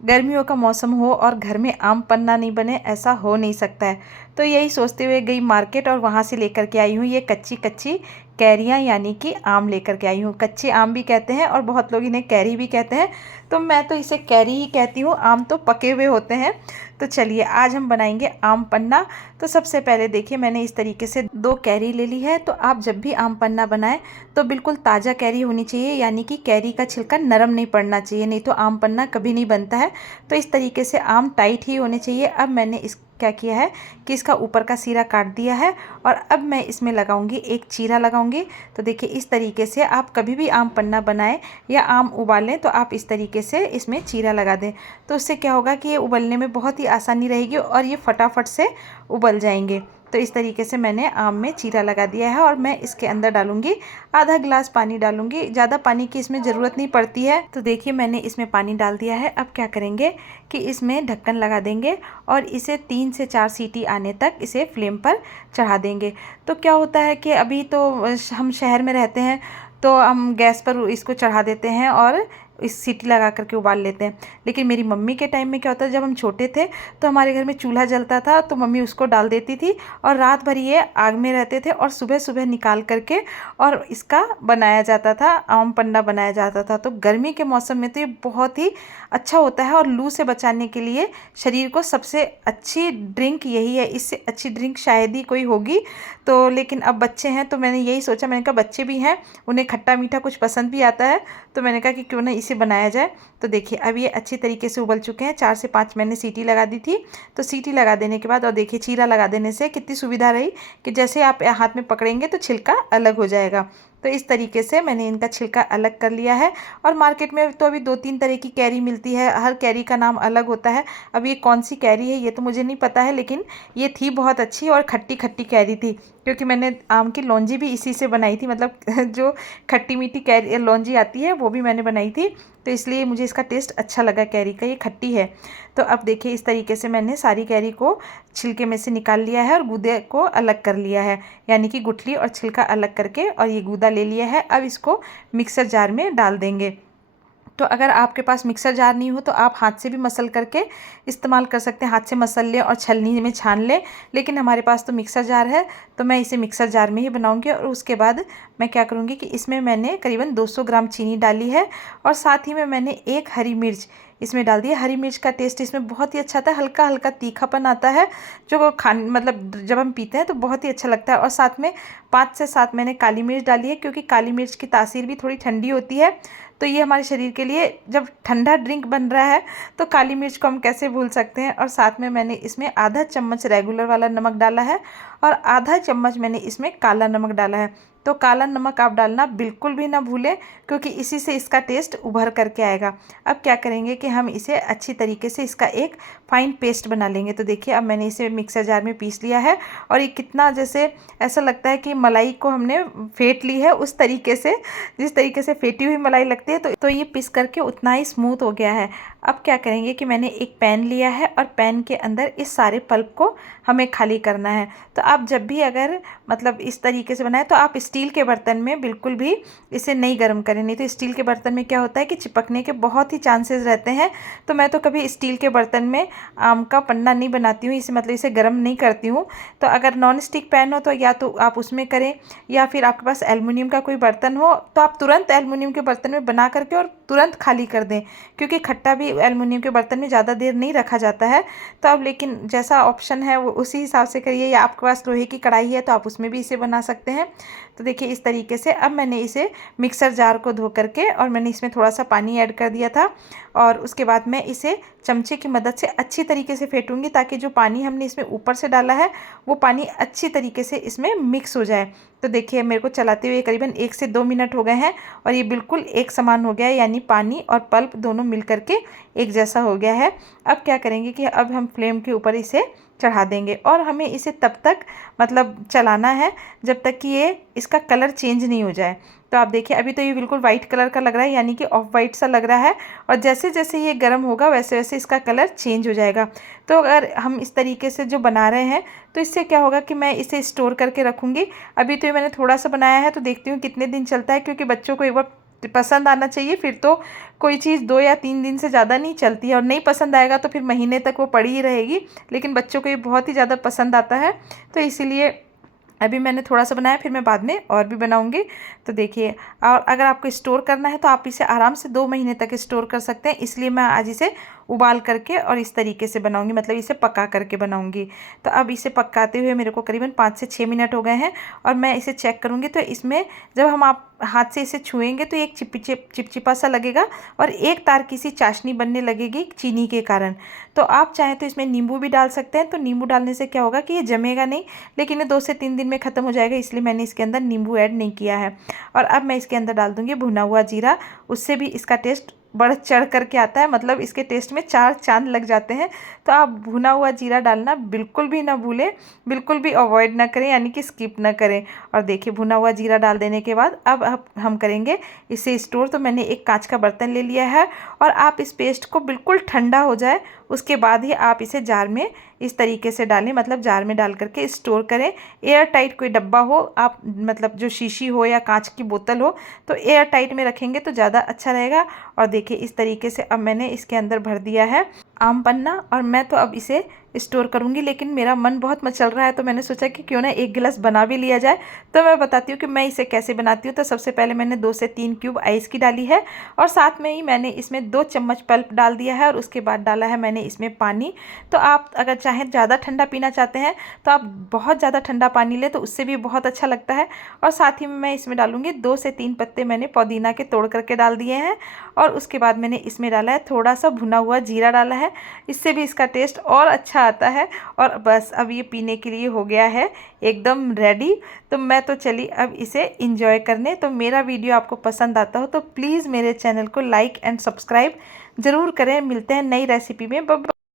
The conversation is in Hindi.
गर्मियों का मौसम हो और घर में आम पन्ना नहीं बने, ऐसा हो नहीं सकता है। तो यही सोचते हुए गई मार्केट और वहाँ से लेकर के आई हूँ ये कच्ची कच्ची कैरियाँ, यानी कि आम लेकर के आई हूँ। कच्चे आम भी कहते हैं और बहुत लोग इन्हें कैरी भी कहते हैं, तो मैं तो इसे कैरी ही कहती हूँ, आम तो पके हुए होते हैं। तो चलिए आज हम बनाएंगे आम पन्ना। तो सबसे पहले देखिए मैंने इस तरीके से 2 कैरी ले ली है। तो आप जब भी आम पन्ना बनाएं तो बिल्कुल ताज़ा कैरी होनी चाहिए, यानी कि कैरी का छिलका नरम नहीं पड़ना चाहिए, नहीं तो आम पन्ना कभी नहीं बनता है। तो इस तरीके से आम टाइट ही होने चाहिए। अब मैंने इस क्या किया है कि इसका ऊपर का सिरा काट दिया है और अब मैं इसमें लगाऊंगी एक चीरा लगाऊंगी। तो देखिए इस तरीके से आप कभी भी आम पन्ना बनाएं या आम उबालें तो आप इस तरीके से इसमें चीरा लगा दें। तो उससे क्या होगा कि ये उबलने में बहुत ही आसानी रहेगी और ये फटाफट से उबल जाएंगे। तो इस तरीके से मैंने आम में चीरा लगा दिया है और मैं इसके अंदर डालूंगी आधा गिलास पानी डालूंगी। ज़्यादा पानी की इसमें ज़रूरत नहीं पड़ती है। तो देखिए मैंने इसमें पानी डाल दिया है। अब क्या करेंगे कि इसमें ढक्कन लगा देंगे और इसे 3 से 4 सीटी आने तक इसे फ्लेम पर चढ़ा देंगे। तो क्या होता है कि अभी तो हम शहर में रहते हैं तो हम गैस पर इसको चढ़ा देते हैं और इस सीटी लगा करके उबाल लेते हैं। लेकिन मेरी मम्मी के टाइम में क्या होता है, जब हम छोटे थे तो हमारे घर में चूल्हा जलता था, तो मम्मी उसको डाल देती थी और रात भर ये आग में रहते थे और सुबह सुबह निकाल करके और इसका बनाया जाता था, आम पन्ना बनाया जाता था। तो गर्मी के मौसम में तो ये बहुत ही अच्छा होता है और लू से बचाने के लिए शरीर को सबसे अच्छी ड्रिंक यही है। इससे अच्छी ड्रिंक शायद ही कोई होगी। तो लेकिन अब बच्चे हैं तो मैंने यही सोचा, मैंने कहा बच्चे भी हैं, उन्हें खट्टा मीठा कुछ पसंद भी आता है, तो मैंने कहा कि क्यों ना इसे बनाया जाए। तो देखिए अब ये अच्छी तरीके से उबल चुके हैं। 4 से 5 मैंने सीटी लगा दी थी। तो सीटी लगा देने के बाद और देखिए चीरा लगा देने से कितनी सुविधा रही कि जैसे आप हाथ में पकड़ेंगे तो छिलका अलग हो जाएगा। तो इस तरीके से मैंने इनका छिलका अलग कर लिया है। और मार्केट में तो अभी 2-3 तरह की कैरी मिलती है, हर कैरी का नाम अलग होता है। अब ये कौन सी कैरी है ये तो मुझे नहीं पता है, लेकिन ये थी बहुत अच्छी और खट्टी खट्टी कैरी थी, क्योंकि मैंने आम की लौंजी भी इसी से बनाई थी, मतलब जो खट्टी मीठी कैरी लौंजी आती है वो भी मैंने बनाई थी। तो इसलिए मुझे इसका टेस्ट अच्छा लगा कैरी का, ये खट्टी है। तो अब देखिए इस तरीके से मैंने सारी कैरी को छिलके में से निकाल लिया है और गूदे को अलग कर लिया है, यानी कि गुठली और छिलका अलग करके और ये गूदा ले लिया है। अब इसको मिक्सर जार में डाल देंगे। तो अगर आपके पास मिक्सर जार नहीं हो तो आप हाथ से भी मसल करके इस्तेमाल कर सकते हैं, हाथ से मसल लें और छलनी में छान लें। लेकिन हमारे पास तो मिक्सर जार है तो मैं इसे मिक्सर जार में ही बनाऊंगी। और उसके बाद मैं क्या करूंगी कि इसमें मैंने करीबन 200 ग्राम चीनी डाली है और साथ ही में मैंने एक हरी मिर्च इसमें डाल दी है। हरी मिर्च का टेस्ट इसमें बहुत ही अच्छा आता है, हल्का हल्का तीखापन आता है जो मतलब जब हम पीते हैं तो बहुत ही अच्छा लगता है। और साथ में 5 से 7 मैंने काली मिर्च डाली है, क्योंकि काली मिर्च की तासीर भी थोड़ी ठंडी होती है। तो ये हमारे शरीर के लिए, जब ठंडा ड्रिंक बन रहा है तो काली मिर्च को हम कैसे भूल सकते हैं। और साथ में मैंने इसमें आधा चम्मच रेगुलर वाला नमक डाला है और आधा चम्मच मैंने इसमें काला नमक डाला है। तो काला नमक आप डालना बिल्कुल भी ना भूलें, क्योंकि इसी से इसका टेस्ट उभर करके आएगा। अब क्या करेंगे कि हम इसे अच्छी तरीके से इसका एक फाइन पेस्ट बना लेंगे। तो देखिए अब मैंने इसे मिक्सर जार में पीस लिया है और ये कितना जैसे ऐसा लगता है कि मलाई को हमने फेंट ली है, उस तरीके से, जिस तरीके से फेंटी हुई मलाई लगती है। तो ये पीस करके उतना ही स्मूथ हो गया है। अब क्या करेंगे कि मैंने एक पैन लिया है और पैन के अंदर इस सारे पल्प को हमें खाली करना है। तो आप जब भी अगर मतलब इस तरीके से बनाए तो आप स्टील के बर्तन में बिल्कुल भी इसे नहीं गर्म करें, नहीं तो स्टील के बर्तन में क्या होता है कि चिपकने के बहुत ही चांसेस रहते हैं। तो मैं तो कभी स्टील के बर्तन में आम का पन्ना नहीं बनाती हूँ, इसे मतलब इसे गर्म नहीं करती हूँ। तो अगर नॉन स्टिक पैन हो तो या तो आप उसमें करें, या फिर आपके पास एल्युमिनियम का कोई बर्तन हो तो आप तुरंत एल्युमिनियम के बर्तन में बना करके और तुरंत खाली कर दें, क्योंकि खट्टा भी एल्युमिनियम के बर्तन में ज़्यादा देर नहीं रखा जाता है। तो अब लेकिन जैसा ऑप्शन है वो उसी हिसाब से करिए, या आपके पास लोहे की कढ़ाई है तो आप उसमें भी इसे बना सकते हैं। तो देखिए इस तरीके से अब मैंने इसे मिक्सर जार को धो करके और मैंने इसमें थोड़ा सा पानी ऐड कर दिया था और उसके बाद मैं इसे चमचे की मदद से अच्छी तरीके से फेंटूंगी, ताकि जो पानी हमने इसमें ऊपर से डाला है वो पानी अच्छी तरीके से इसमें मिक्स हो जाए। तो देखिए मेरे को चलाते हुए करीबन 1 से 2 मिनट हो गए हैं और ये बिल्कुल एक समान हो गया है, यानी पानी और पल्प दोनों मिल करके एक जैसा हो गया है। अब क्या करेंगे कि अब हम फ्लेम के ऊपर इसे चढ़ा देंगे और हमें इसे तब तक मतलब चलाना है जब तक कि ये इसका कलर चेंज नहीं हो जाए। तो आप देखिए अभी तो ये बिल्कुल वाइट कलर का लग रहा है, यानी कि ऑफ वाइट सा लग रहा है, और जैसे जैसे ये गर्म होगा वैसे वैसे इसका कलर चेंज हो जाएगा। तो अगर हम इस तरीके से जो बना रहे हैं तो इससे क्या होगा कि मैं इसे स्टोर करके रखूँगी। अभी तो ये मैंने थोड़ा सा बनाया है तो देखती हूँ कितने दिन चलता है, क्योंकि बच्चों को एक बार पसंद आना चाहिए, फिर तो कोई चीज़ 2 या 3 दिन से ज़्यादा नहीं चलती है, और नहीं पसंद आएगा तो फिर महीने तक वो पड़ी ही रहेगी। लेकिन बच्चों को ये बहुत ही ज़्यादा पसंद आता है, तो इसीलिए अभी मैंने थोड़ा सा बनाया, फिर मैं बाद में और भी बनाऊंगी। तो देखिए, और अगर आपको स्टोर करना है तो आप इसे आराम से 2 महीने तक स्टोर कर सकते हैं। इसलिए मैं आज इसे उबाल करके और इस तरीके से बनाऊंगी, मतलब इसे पका करके बनाऊंगी। तो अब इसे पकाते हुए मेरे को करीबन 5 से 6 मिनट हो गए हैं, और मैं इसे चेक करूंगी। तो इसमें जब हम आप हाथ से इसे छुएंगे तो एक चिपचिपा सा लगेगा, और एक तार की सी चाशनी बनने लगेगी चीनी के कारण। तो आप चाहें तो इसमें नींबू भी डाल सकते हैं। तो नींबू डालने से क्या होगा कि ये जमेगा नहीं, लेकिन ये 2 से 3 दिन में ख़त्म हो जाएगा, इसलिए मैंने इसके अंदर नींबू ऐड नहीं किया है। और अब मैं इसके अंदर डाल दूँगी भुना हुआ जीरा, उससे भी इसका टेस्ट बढ़ चढ़ करके आता है, मतलब इसके टेस्ट में 4 चांद लग जाते हैं। तो आप भुना हुआ जीरा डालना बिल्कुल भी ना भूलें, बिल्कुल भी अवॉइड ना करें, यानी कि स्किप ना करें। और देखिए, भुना हुआ जीरा डाल देने के बाद अब हम करेंगे इसे स्टोर। तो मैंने एक कांच का बर्तन ले लिया है, और आप इस पेस्ट को बिल्कुल ठंडा हो जाए उसके बाद ही आप इसे जार में इस तरीके से डालें, मतलब जार में डाल करके स्टोर करें। एयर टाइट कोई डब्बा हो, आप मतलब जो शीशी हो या कांच की बोतल हो, तो एयर टाइट में रखेंगे तो ज़्यादा अच्छा रहेगा। और देखिए, इस तरीके से अब मैंने इसके अंदर भर दिया है आम पन्ना, और मैं तो अब इसे स्टोर करूंगी। लेकिन मेरा मन बहुत मचल रहा है, तो मैंने सोचा कि क्यों ना एक गिलास बना भी लिया जाए। तो मैं बताती हूँ कि मैं इसे कैसे बनाती हूँ। तो सबसे पहले मैंने 2 से 3 क्यूब आइस की डाली है, और साथ में ही मैंने इसमें 2 चम्मच पल्प डाल दिया है, और उसके बाद डाला है मैंने इसमें पानी। तो आप अगर चाहें ज़्यादा ठंडा पीना चाहते हैं तो आप बहुत ज़्यादा ठंडा पानी लें, तो उससे भी बहुत अच्छा लगता है। और साथ ही में मैं इसमें डालूंगी 2 से 3 पत्ते मैंने पुदीना के तोड़ करके डाल दिए हैं, और उसके बाद मैंने इसमें डाला है थोड़ा सा भुना हुआ जीरा डाला है, इससे भी इसका टेस्ट और अच्छा आता है। और बस अब ये पीने के लिए हो गया है एकदम रेडी। तो मैं तो चली अब इसे इंजॉय करने। तो मेरा वीडियो आपको पसंद आता हो तो प्लीज़ मेरे चैनल को लाइक एंड सब्सक्राइब ज़रूर करें। मिलते हैं नई रेसिपी में।